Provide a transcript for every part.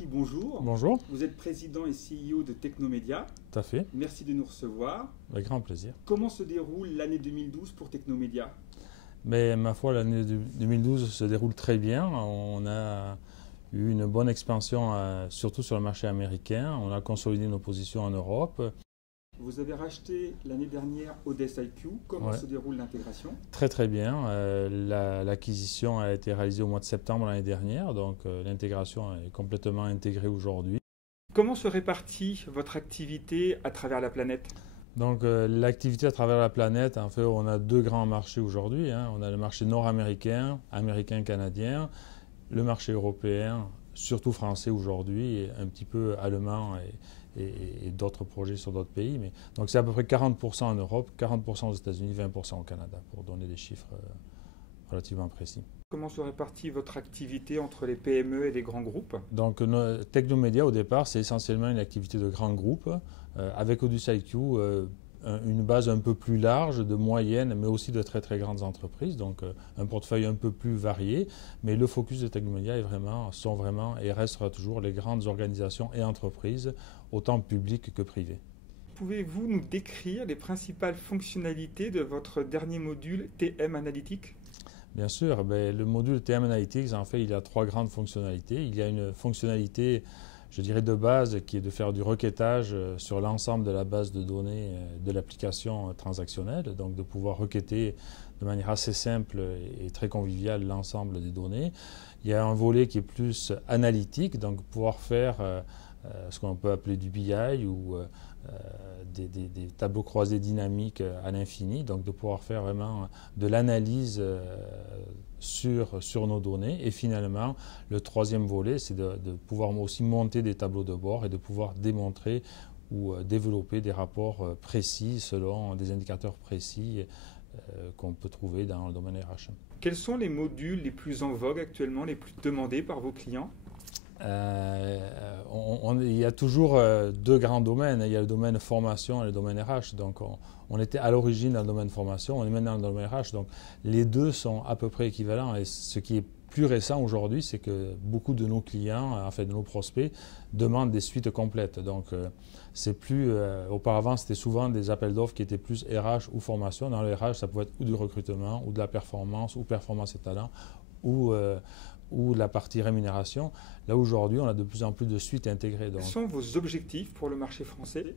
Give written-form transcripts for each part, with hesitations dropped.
Latry, bonjour. Bonjour. Vous êtes président et CEO de Technomédia. Tout à fait. Merci de nous recevoir. Avec grand plaisir. Comment se déroule l'année 2012 pour Technomédia? Mais ma foi, l'année 2012 se déroule très bien. On a eu une bonne expansion, surtout sur le marché américain. On a consolidé nos positions en Europe. Vous avez racheté l'année dernière OdesIQ. Comment se déroule l'intégration? Très très bien. L'acquisition a été réalisée au mois de septembre l'année dernière, donc l'intégration est complètement intégrée aujourd'hui. Comment se répartit votre activité à travers la planète? Donc l'activité à travers la planète, en fait, on a deux grands marchés aujourd'hui. On a le marché nord-américain, américain-canadien, le marché européen, surtout français aujourd'hui, et un petit peu allemand et d'autres projets sur d'autres pays. Donc c'est à peu près 40% en Europe, 40% aux États-Unis, 20% au Canada, pour donner des chiffres relativement précis. Comment se répartit votre activité entre les PME et les grands groupes? Donc Technomédia, au départ, c'est essentiellement une activité de grands groupes, avec OdesIQ, une base un peu plus large, de moyennes, mais aussi de très très grandes entreprises, donc un portefeuille un peu plus varié. Mais le focus de Technomédia sont vraiment et restera toujours les grandes organisations et entreprises, autant publiques que privées. Pouvez-vous nous décrire les principales fonctionnalités de votre dernier module TM Analytics? Bien sûr, le module TM Analytics, en fait, il a trois grandes fonctionnalités. Il y a une fonctionnalité, je dirais, de base, qui est de faire du requêtage sur l'ensemble de la base de données de l'application transactionnelle, donc de pouvoir requêter de manière assez simple et très conviviale l'ensemble des données. Il y a un volet qui est plus analytique, donc pouvoir faire ce qu'on peut appeler du BI ou des tableaux croisés dynamiques à l'infini, donc de pouvoir faire vraiment de l'analyse sur nos données. Et finalement, le troisième volet, c'est de pouvoir aussi monter des tableaux de bord et de pouvoir démontrer ou développer des rapports précis selon des indicateurs précis qu'on peut trouver dans le domaine RH. Quels sont les modules les plus en vogue actuellement, les plus demandés par vos clients? Il y a toujours deux grands domaines. Il y a le domaine formation et le domaine RH. Donc, on était à l'origine dans le domaine formation, on est maintenant dans le domaine RH. Donc, les deux sont à peu près équivalents. Et ce qui est plus récent aujourd'hui, c'est que beaucoup de nos clients, en fait de nos prospects, demandent des suites complètes. Donc, c'est plus. Auparavant, c'était souvent des appels d'offres qui étaient plus RH ou formation. Dans le RH, ça pouvait être ou du recrutement, ou de la performance, ou performance et talent, ou la partie rémunération. Là, aujourd'hui, on a de plus en plus de suites intégrées. Quels sont vos objectifs pour le marché français?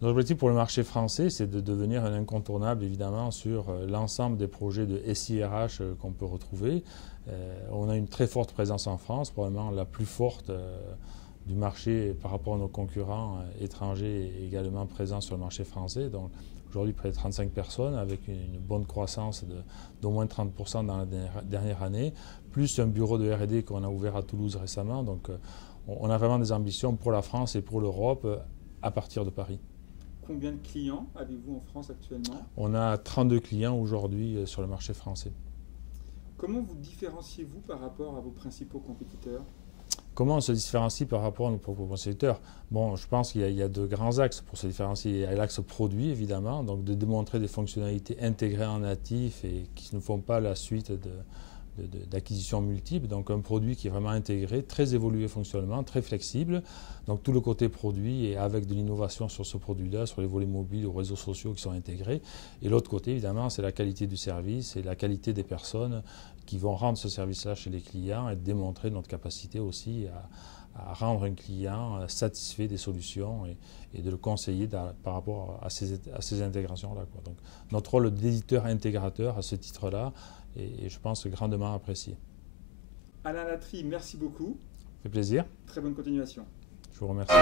Notre objectif pour le marché français, c'est de devenir un incontournable, évidemment, sur l'ensemble des projets de SIRH qu'on peut retrouver. On a une très forte présence en France, probablement la plus forte du marché par rapport à nos concurrents étrangers également présents sur le marché français. Donc, aujourd'hui, près de 35 personnes avec une bonne croissance d'au moins 30% dans la dernière année, plus un bureau de R&D qu'on a ouvert à Toulouse récemment. Donc, on a vraiment des ambitions pour la France et pour l'Europe à partir de Paris. Combien de clients avez-vous en France actuellement? On a 32 clients aujourd'hui sur le marché français. Comment vous différenciez-vous par rapport à vos principaux compétiteurs? Comment on se différencie par rapport à nos propres compétiteurs? Bon, je pense qu'il y a de grands axes pour se différencier. Il y a l'axe produit, évidemment, donc de démontrer des fonctionnalités intégrées en natif et qui ne font pas la suite d'acquisitions multiples. Donc un produit qui est vraiment intégré, très évolué fonctionnellement, très flexible. Donc tout le côté produit et avec de l'innovation sur ce produit-là, sur les volets mobiles ou réseaux sociaux qui sont intégrés. Et l'autre côté, évidemment, c'est la qualité du service et la qualité des personnes qui vont rendre ce service-là chez les clients et démontrer notre capacité aussi à rendre un client satisfait des solutions et de le conseiller par rapport à ces intégrations-là. Donc notre rôle d'éditeur intégrateur à ce titre-là est, je pense, grandement apprécié. Alain Latry, merci beaucoup. Ça fait plaisir. Très bonne continuation. Je vous remercie.